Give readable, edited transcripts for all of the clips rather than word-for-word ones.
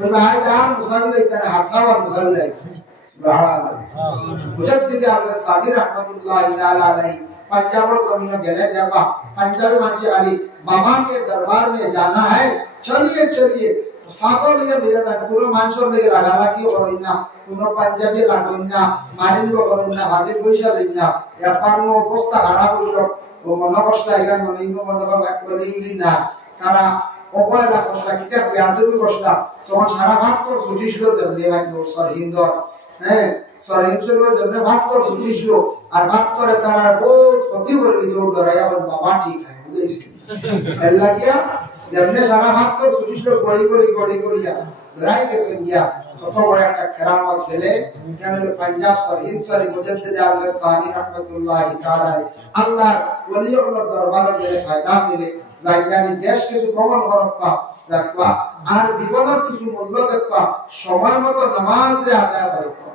ওই ভাই যার মুসাফির এখানে হাসা আর মুসাফির মুজাদ্দিদ আল-সাদি রাহমাতুল্লাহি তাআলা আলাইহি पंजाब जमीन गले देवा पंजाबी मानचे अली बाबा के दरबार में जाना है चलिए चलिए फागो लिए दिया था पूरा मानसोर लिए लगा लगी और इन्ना पुनो पंजाबी लागो इन्ना मारिंगो और इन्ना हाजिर पैसा इन्ना या पानो पोस्ता खराब हुई वो मनोकष्ट आएगा मनीनो मनोका बोलेंगे ना तारा ओपला कष्ट कितना प्याजो भी कष्ट तो हम सारा बात तो सोची शुरू जब लेवा तो सर हिंदू है सर हिंदू जब ने बात तो सोची शुरू আর বাত করে তারা বহুত ক্ষতি করে দিছে ওর দ্বারা এখন বাবা ঠিক হয় বুঝেছি আল্লাহ গিয়া যেমনে সারা বাত করে সুচিষ্ঠ গড়ি গড়িয়া ধরাই গেছেন গিয়া কত বড় একটা কেরামত দিলে এখানে পাঞ্জাব শরীদ শরীফ মুজাদ্দিদ আল-সানি রাহমাতুল্লাহি তাআলা আল্লাহ ওলিউল্লাহ দরবারে গেলে ফায়দা মিলে জায়গানি দেশ কিছু প্রমাণ করবা দেখবা আর জীবনের কিছু মূল্য দেখবা সময় মতো নামাজ রে আদায় করবা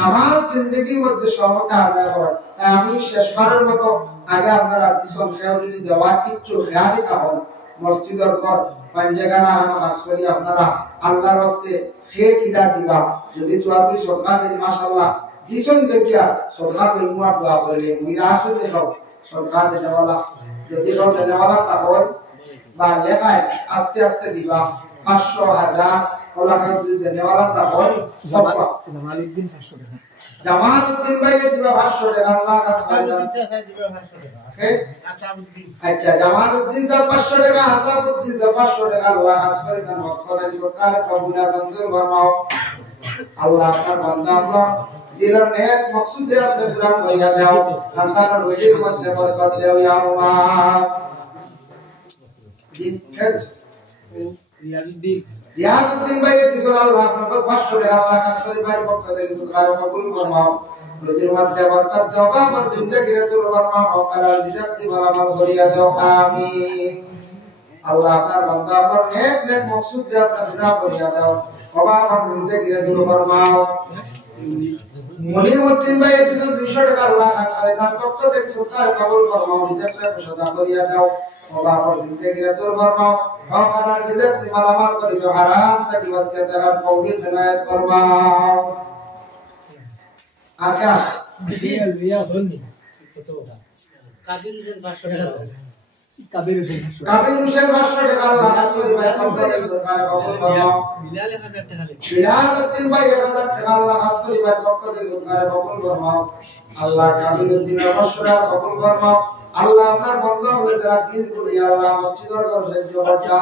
নামাজ জিন্দেগির মধ্যে সমতা আদায় হয় তাই আমি শেষবারের মতো আগে আপনারা বিশ্বম খেয়ালি দেওয়া কিচ্ছু খেয়ালি কাহন মসজিদের ঘর পাঞ্জাগানা হানো হাসপালি আপনারা আল্লাহর রাস্তে খেয়ে কিটা দিবা যদি চুয়াত্রি সদকা দিন মাশাআল্লাহ দিছন দেখিয়া সদকা বেগুয়ার দোয়া করলে মিরা আসলে সব সদকা দেওয়ালা যদি সব দেওয়ালা তা হয় বা লেখায় আস্তে আস্তে দিবা 500 1000 ওলা খান যদি দেওয়ালা তা হয় সব জামালউদ্দিন 500 টাকা জামালউদ্দিন ভাই দিবা 500 টাকা আল্লাহ কাছে দিবা 500 টাকা আসাবউদ্দিন আচ্ছা জামালউদ্দিন সাহেব 500 টাকা আসাবউদ্দিন সাহেব 500 টাকা আল্লাহ কাছে দেন মক্কা দি সরকার কবুলার মঞ্জুর ফরমাও আল্লাহ আপনার বান্দা আল্লাহ দিলের নেক মকসুদে আপনি পুরা করিয়া দাও সন্তানের রুজির মধ্যে বরকত দাও ইয়া আল্লাহ দিন খেজ রিয়াজউদ্দিন ভাই দিছল আল্লাহ আপনাকে 500 টাকা আল্লাহ কাছে পরিবারের পক্ষ থেকে সরকার কবুল ফরমাও রুজির মধ্যে বরকত দাও আমার জিন্দেগির তোর ফরমাও আর রিজকি মালামাল করিয়া দাও আমিন আল্লাহ আপনার বান্দা আপনার নেক মকসুদে আপনি পুরা করিয়া দাও বাবা আমার জিন্দেগির তোর ফরমাও মনিরউদ্দিন ভাই দিছল 200 টাকা আল্লাহ কাছে তার পক্ষ থেকে সরকার কবুল ফরমাও রিজকি সদা করিয়া দাও বাবা আমার জিন্দেগির তোর ফরমাও আপনার রিজকি মালামাল করি जो হারাম থেকে ওয়াসিয়ত আর কওমি বেলায়েত ফরমাও আচ্ছা রিয়া বলনি কত কথা কাবির হোসেন 500 টাকা কাবির হোসেন 500 টাকা আল্লাহ রাসূল ভাই কবুল ফরমাও বিলাল 1000 টাকা বিলালউদ্দিন ভাই 1000 টাকা আল্লাহ রাসূল ভাই পক্ষ থেকে কবুল ফরমাও আল্লাহ কাবিরউদ্দিন 500 টাকা কবুল ফরমাও আল্লাহ আপনার বান্দা হলে যারা দিন করি আল্লাহ মসজিদের ঘর সাহায্য করতা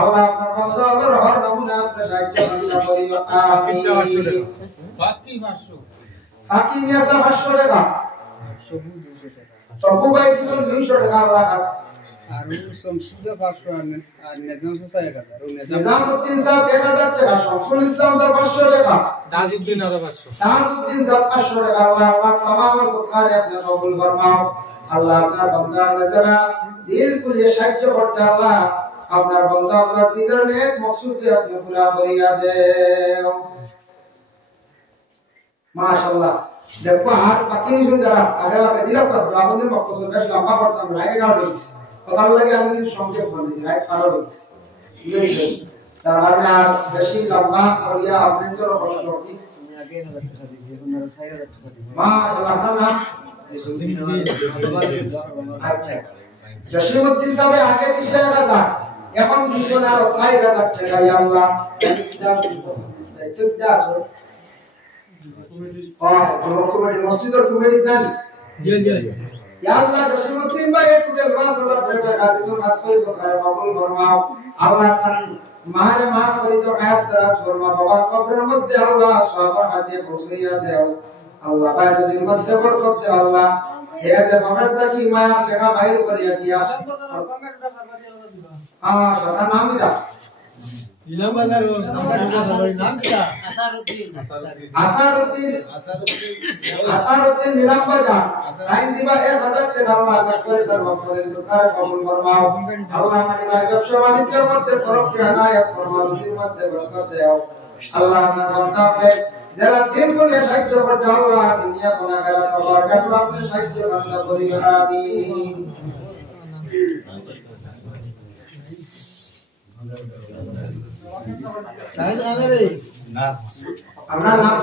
আল্লাহ আপনার বান্দা হলে হর নমুনা আপনি সাহায্য করি আমিন বাকি 500 বাকি মিয়াসা 500 টাকা সবু 200 টাকা তবু ভাই দিছন 200 টাকা আল্লাহ কাছে আর শমসুল 500 আর নিজাম সাহেব 1000 নিজামউদ্দিন সাহেব 1000 টাকা শমসুল ইসলাম সাহেব 500 টাকা তাজউদ্দিন 500 তাজউদ্দিন সাহেব 500 টাকা আল্লাহ तमाम সরকার আপনি কবুল ফরমাও আল্লাহ আপনার বান্দার নজরা দিল কুলিয়ে সাহায্য করতে আল্লাহ আপনার বান্দা আপনার দিলের নেক মকসুদকে আপনি পুরা করিয়া দেও মাশাআল্লাহ দেখো আর বাকি কিছু যারা আগে আগে দিলা তো আমাদের মকসুদ বেশ লম্বা করতাম রাইট গাউড হইছে কথা লাগে আমি কিছু সংক্ষেপ করে দিই রাইট ফারো হইছে তার মানে আর বেশি লম্বা করিয়া আপনার জন্য কষ্ট কি আগে না লাগতে দিছি এখন আর ছাইরা যাচ্ছে মাশাআল্লাহ আপনার নাম আচ্ছা জসিমউদ্দিন সাহেব আগে 30000 এখন 200 আর 6000 টাকা আল্লাহ দেখতে আসো কমিটি মসজিদের কমিটি দেন জি ইয়া আল্লাহ জসিমউদ্দিন ভাই টোটাল 5000 টাকা দিছেন আসফাই সরকার কবুল ফরমাও আল্লাহ তার মারে মা করি তো হায়াত দারাজ ফরমা বাবা কবরের মধ্যে আল্লাহ সবার হাতে পৌঁছাইয়া দাও আল্লাহ বাইরের মধ্যে বরকত দে আল্লাহ হে যে বাবারটা কি মায়া টাকা বাইর করিয়া দিয়া সাদা নাম দিদা ইলাম বাজার নাম দিদা আসারউদ্দিন ইলাম বাজার আইন দিবা 1000 টাকা আল্লাহ কাছে করে তার বকরে সরকার কবুল ফরমাও আল্লাহ মানে ভাই ব্যবসা বাণিজ্যের মধ্যে তরক্কি আনায়াত ফরমাও দিনের মধ্যে বরকত দাও আল্লাহ আপনার বান্দাকে যারা দিন করে সাহায্য করতে আল্লাহ দুনিয়া গুনাহগার সবার কাছে আপনি সাহায্য বান্দা করি আমিন আপনার নাম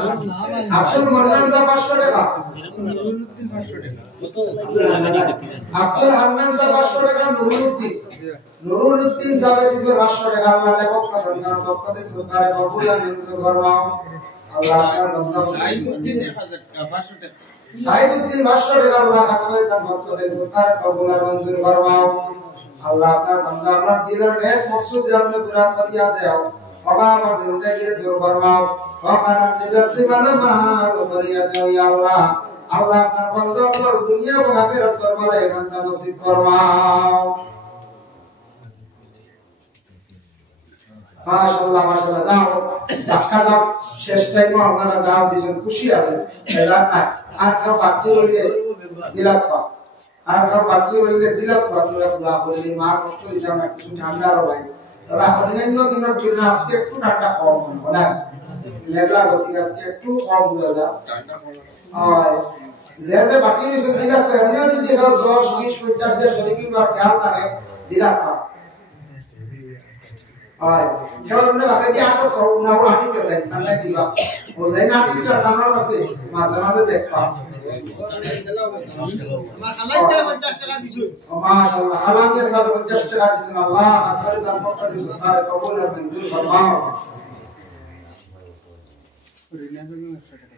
আব্দুল মান্নান সাহেব 500 টাকা, আব্দুল হান্নান সাহেব 500 টাকা, নুরুদ্দিন সাহেব দিয়েছে 500 টাকা। আল্লাহ লেখক সাধারণ পক্ষে সরকারে কবুল মঞ্জুর ফরমাও। আল্লাহ আপনার বান্দা সাইদুদ্দিন 500 টাকা, সাইদুদ্দিন 500 টাকা। আল্লাহ আসমানে তার পক্ষে সরকারে কবুল মঞ্জুর ফরমাও। আল্লাহ আপনার বান্দা আপনার দিলের নেক মকসুদ আপনি পুরা করিয়া দাও। অভাব জিন্দেগি দূর ফরমাও। ওখানে নিজাতি মালামাল করিয়া দাও ইয়া আল্লাহ। আল্লাহ আপনার বান্দা আপনার দুনিয়া এবং আখিরাত দরবারে বান্দা নসিব ফরমাও। মাশাআল্লাহ মাশাআল্লাহ। যাও ধাক্কা দাও, শেষ টাইমে আপনারা যাও দিছেন, খুশি হবে। এলাক না আর কেউ বাকি রইলে দিলাত পা, আর কেউ বাকি রইলে দিলাত পা। তোরা দোয়া করি মা কষ্ট দিতে না, কিছু ঠান্ডা রবাই। তবে অন্যান্য দিনের জন্য আজকে একটু ঠান্ডা কম হবে না, লেগলা গতি আজকে একটু কম হয়ে যায়। আর যে যে বাকি রয়েছে দিলাত পা, এমনিও যদি 10 20 50 যে শরীর বা খেয়াল থাকে দিলাত পা। আর যেমন আগে যে আটক করো না, ও হাঁটিতে দেয় ঠান্ডায় দিবা, ও যাই না হাঁটিটা আমার কাছে মাঝে মাঝে দেখবা। মাশাআল্লাহ হালাকে সাথে 50 টাকা দিছেন। আল্লাহ আসলে তার পক্ষে দিছেন, স্যার কবুল মঞ্জুর ফরমাও।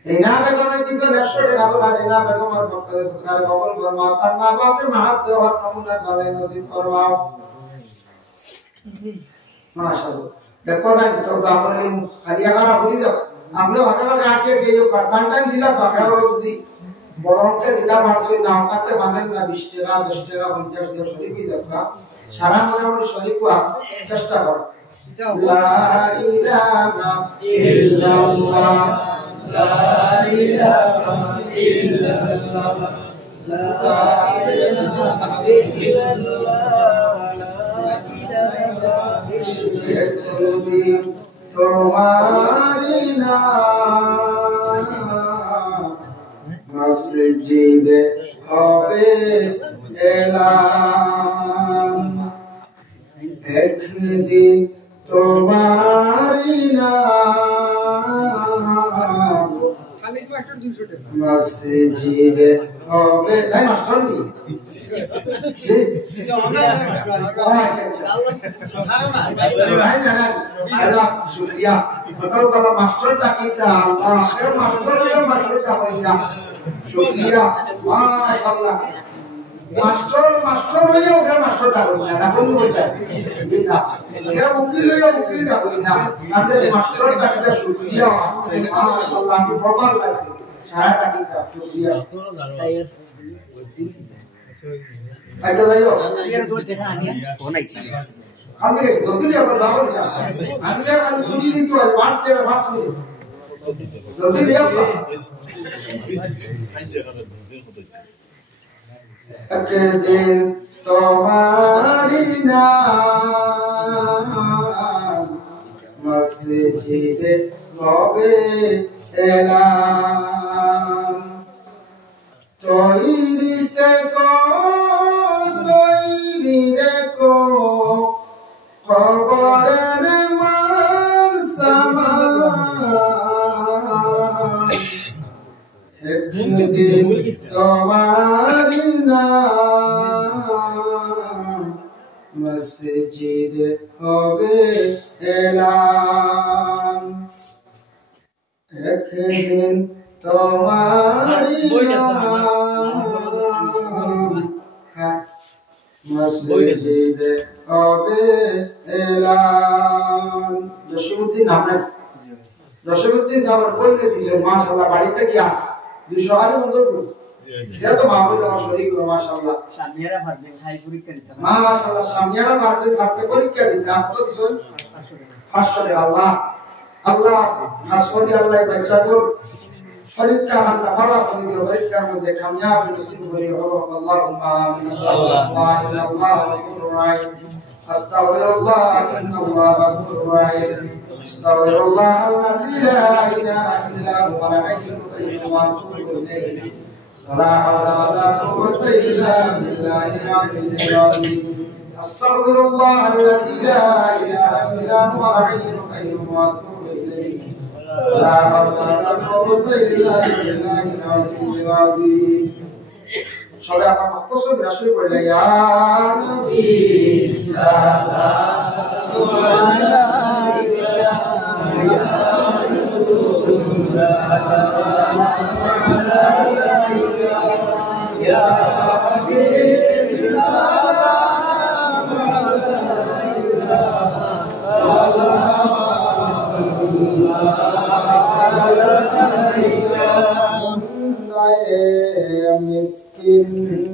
রিনা বেগম দিছেন 100 টাকা। আল্লাহ রিনা বেগমের পক্ষে স্যার কবুল ফরমাও। তার মা বাপের মাহাত দেওয়ার নমুনা ভালো নসিব ফরমাও। মাশাআল্লাহ দেখো না তো দামলি খালিয়া করা ভুলি যাও। আমরা ভাগে ভাগে আটকে গিয়ে কাটান টাইম দিলা ভাগে যদি বড় অঙ্কে দিলা মারছই না, ওকাতে বানেন না 20 টাকা 10 টাকা 50 টাকা শরীক হয়ে যাবে। সারা মোটামুটি শরীক হওয়া চেষ্টা করো। লা ইলাহা ইল্লাল্লাহ, লা ইলাহা ইল্লাল্লাহ, লা ইলাহা ইল্লাল্লাহ। তোমারি নাম মসজিদে হবে এলাম, একদিন তোমারি নাম মসজিদে হবে। তাই মাস্টার নি শুক্রিয়া বদল বলা মাস্টারটা কিনা আল্লাহ এর মাস্টার মাস্টার চাকরিয়া শুক্রিয়া মাশাআল্লাহ। মাস্টার মাস্টার হইয়া ওখানে মাস্টারটা করি না কোন বলছে না, এরা উকিল হইয়া উকিলটা করি না। আমাদের মাস্টারটা কিনা শুক্রিয়া মাশাআল্লাহ। আমি প্রপার লাগছে সারাটা কিনা শুক্রিয়া। আচ্ছা ভাইও আমি জলদি আবার যাও না, আমি আর শুনি নি তো আর 5 মিনিট জলদি দেও। একদিন তোমারি নাম মসজিদে হবে এলাম, তৈরি থেকো তৈরি রেখো খবরের মান সামান, একদিন তোমারি নাম মসজিদে হবে এলাম, একদিন তোমারি নাম মসজিদে হবে এলাম। জসিমউদ্দিন আপনার জসিমউদ্দিন সাহেব কইলে দিছেন মাশাআল্লাহ। বাড়িতে গিয়া 200 আরে সুন্দর এটা তো মাহবুব আমার শরীক মাশাআল্লাহ। সামনেরা ভাববে খাই পরীক্ষা দিতাম মাশাআল্লাহ, সামনেরা ভাববে ভাবতে পরীক্ষা দিতাম তো দিছেন 500 টাকা। আল্লাহ আল্লাহ আসফালি আল্লাহ বাচ্চা কর পরীক্ষা হাতে ভালো করে দিও, পরীক্ষার মধ্যে কামিয়াব নসিব করিও। আল্লাহুম্মা আমিন। আল্লাহ ইল্লাল্লাহ গফুরুর রহিম। আস্তাগফিরুল্লাহ ইন্নাল্লাহা গফুরুর রহিম। আস্তাগফিরুল্লাহ আল্লাযী লা ইলাহা ইল্লা হুয়াল হাইয়ুল কাইয়্যুম ওয়া আতুবু ইলাইহি। লা হাওলা ওয়া লা কুওয়াতা ইল্লা বিল্লাহিল আলিয়্যিল আযীম। আস্তাগফিরুল্লাহ আল্লাযী লা ইলাহা ইল্লা হুয়া হাইয়ুল কাইয়্যুম ওয়া আতুবু ইলাইহি লা হাওলা ওয়া লা কুওয়াতা ইল্লা বিল্লাহিল আলিয়্যিল আযীম সবাই আমরা মুখতসর রাশি পড়লে ইয়া নবী সাল্লাল্লাহু আলাইহি ইয়া রাসূলুল্লাহ সাল্লাল্লাহু আলাইহি ইয়া হাবিব সাল্লাল্লাহু আলাইহি মিসকিন